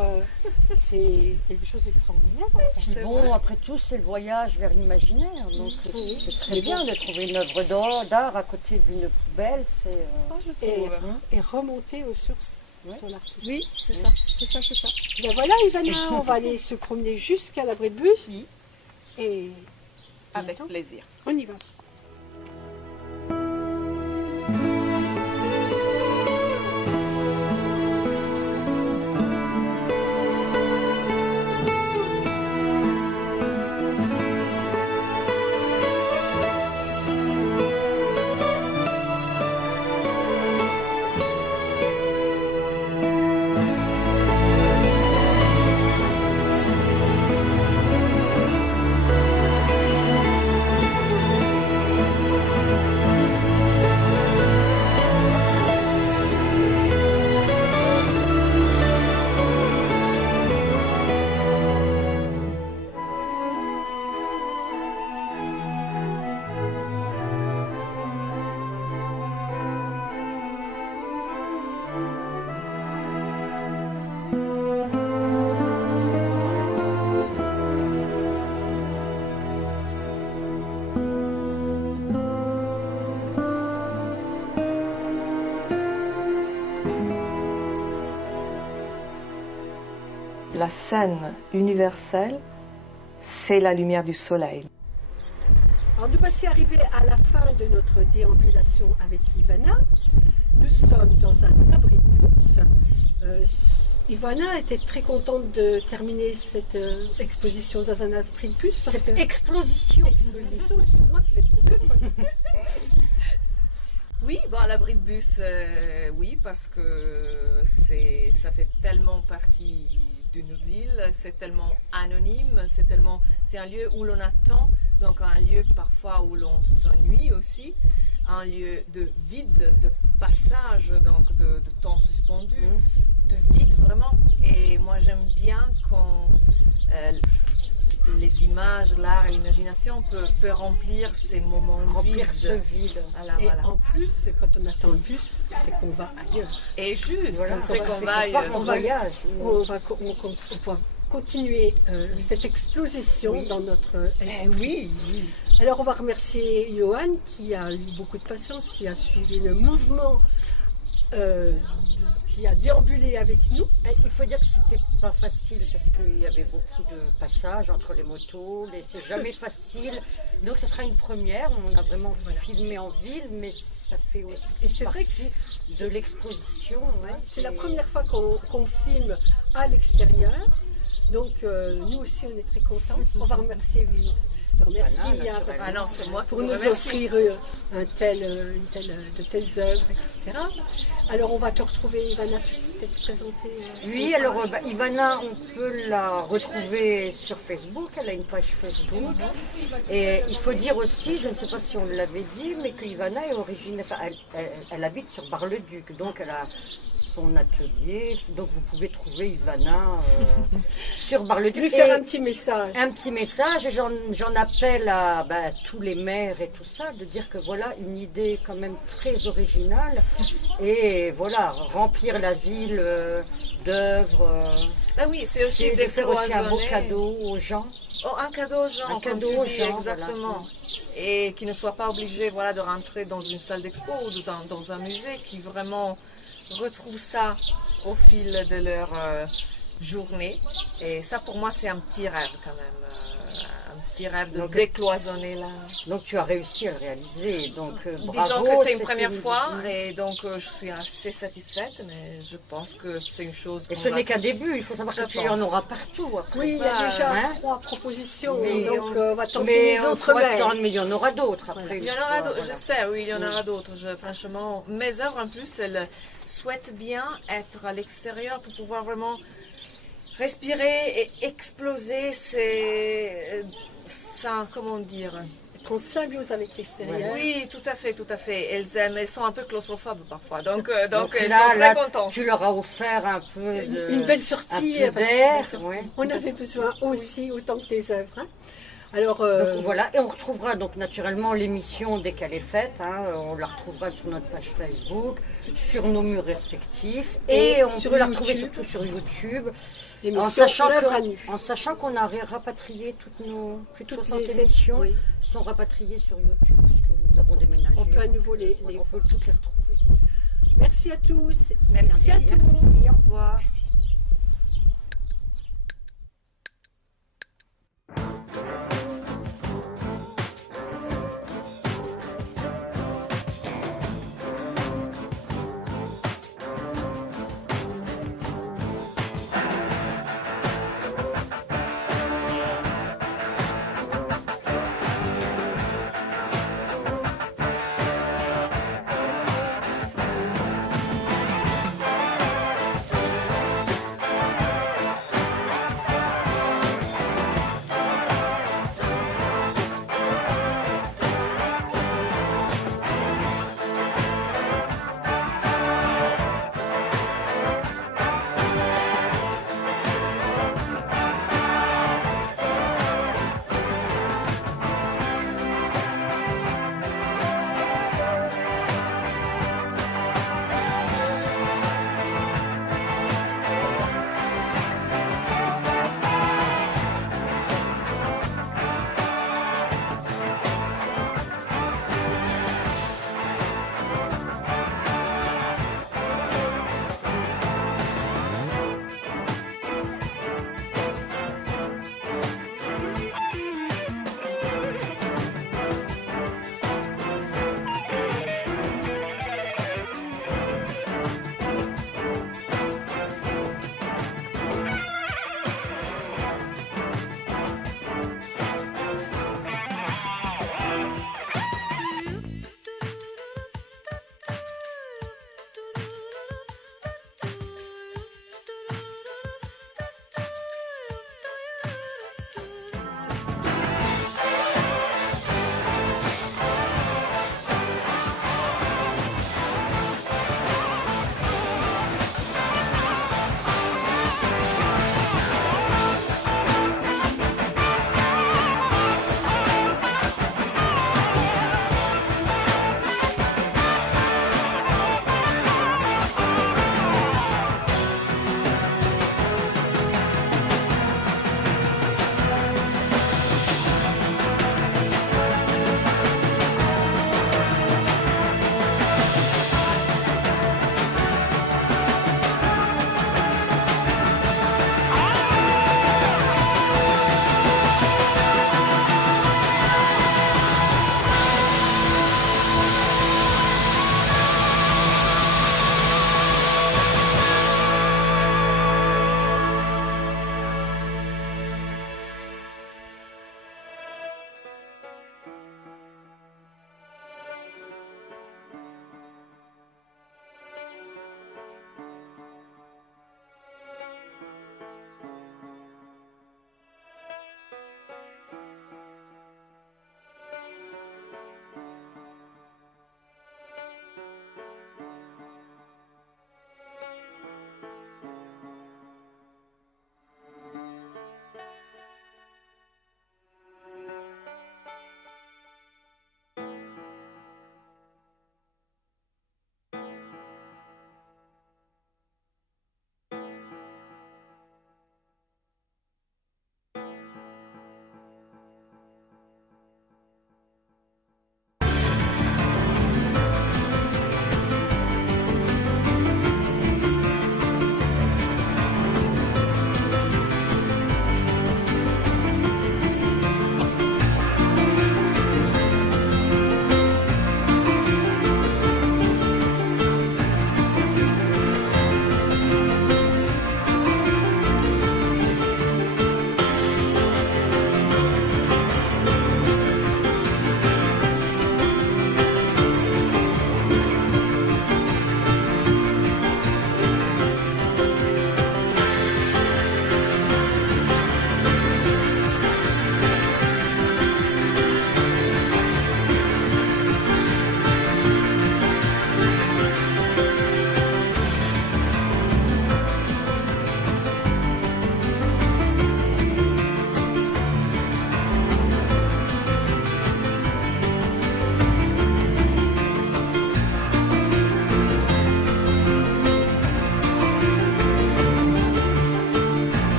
c'est quelque chose d'extraordinaire. Puis bon, après tout, c'est le voyage vers l'imaginaire. Donc c'est très bien de trouver une œuvre d'art à côté d'une poubelle. Je trouve. Et remonter aux sources sur l'artiste. Oui, c'est ça. Ben voilà, Ivana, on va aller se promener jusqu'à l'abri de bus. Et Avec plaisir. on y va. La scène universelle, c'est la lumière du soleil. Alors nous voici arrivés à la fin de notre déambulation avec Ivana. Nous sommes dans un abri de bus. Ivana était très contente de terminer cette exposition dans un abri de bus. Cette explosion. Exposition, excuse-moi, ça fait 2 fois. Oui, bon, à l'abri de bus, oui, parce que ça fait tellement partie d'une ville, c'est tellement anonyme, c'est un lieu où l'on attend, donc un lieu parfois où l'on s'ennuie aussi, un lieu de vide, de passage, donc de temps suspendu, de vide vraiment. Et moi j'aime bien quand les images, l'art et l'imagination peut remplir ces moments Remplir vides. ce vide. Voilà, Et voilà. en plus, quand on attend le bus, c'est qu'on va ailleurs. Et juste, Voilà, c'est qu'on va part en on va- voyage. On va continuer cette explosion dans notre esprit. oui. Alors on va remercier Johan qui a eu beaucoup de patience, qui a suivi le mouvement, qui a déambulé avec nous. Il faut dire que c'était pas facile parce qu'il y avait beaucoup de passages entre les motos, c'est jamais facile. Donc ce sera une première, on a vraiment filmé en ville, mais ça fait Et aussi c'est vrai que partie de l'exposition. hein. c'est la première fois qu'on filme à l'extérieur. Donc nous aussi on est très contents. On va remercier merci Voilà, parce que Ah non, c'est moi qui pour vous nous remercie. offrir de telles œuvres, etc. Alors on va te retrouver, Ivana, tu peux peut-être présenter. Oui, son alors page. Ivana, on peut la retrouver sur Facebook, elle a une page Facebook. Et il faut dire aussi, je ne sais pas si on l'avait dit, mais que Ivana est originaire, enfin, elle habite sur Bar-le-Duc, donc elle a son atelier, donc vous pouvez trouver Ivana sur Bar-le-Duc. Lui faire Et un petit message. un petit message, et j'en appelle à tous les maires et tout ça, de dire que voilà une idée quand même très originale, et voilà, remplir la ville d'œuvres. Ah oui, c'est aussi de faire aussi un beau décloisonner. cadeau aux gens. Oh, un cadeau aux gens, Un comme cadeau tu aux dis, gens, exactement. voilà. Et qui ne soient pas obligés voilà, de rentrer dans une salle d'expo ou dans un musée, qui vraiment retrouvent ça au fil de leur journée. Et ça, pour moi, c'est un petit rêve quand même. Un petit rêve de Donc, décloisonner là. Donc tu as réussi à le réaliser, donc Disons bravo. que c'est une c'était première fois et donc je suis assez satisfaite, mais je pense que c'est une chose Et qu'on ce va- n'est qu'un début, il faut savoir Je que tu pense. en auras partout après. Oui, il y a déjà hein. 3 propositions, Mais donc on va tenter Mais les on autres faut mails. attendre, mais il y en aura d'autres après. Il y en une aura fois, d'autres, voilà. j'espère, oui, il y en aura d'autres. Franchement, mes œuvres en plus, elles souhaitent bien être à l'extérieur pour pouvoir vraiment respirer et exploser ça, comment dire. En symbiose avec l'extérieur. Oui, tout à fait, tout à fait. Elles sont un peu claustrophobes parfois, donc Donc elles là, sont là, très contentes. tu leur as offert un peu de... Une belle sortie, un peu parce que d'air, bien sûr, ouais. on avait besoin aussi autant que tes œuvres. hein. Alors, Donc voilà, et on retrouvera donc naturellement l'émission dès qu'elle est faite, hein, on la retrouvera sur notre page Facebook, sur nos murs respectifs, et on sur peut la YouTube. retrouver surtout sur YouTube, l'émission L'œuvre à nu. en sachant qu'on a rapatrié toutes nos plus de Toutes 60 les- émissions oui. sont rapatriées sur YouTube, puisque nous avons déménagé. On peut à nouveau les Voilà, voir. on peut toutes les retrouver. Merci à tous. Merci à tous. Merci, au revoir. Merci.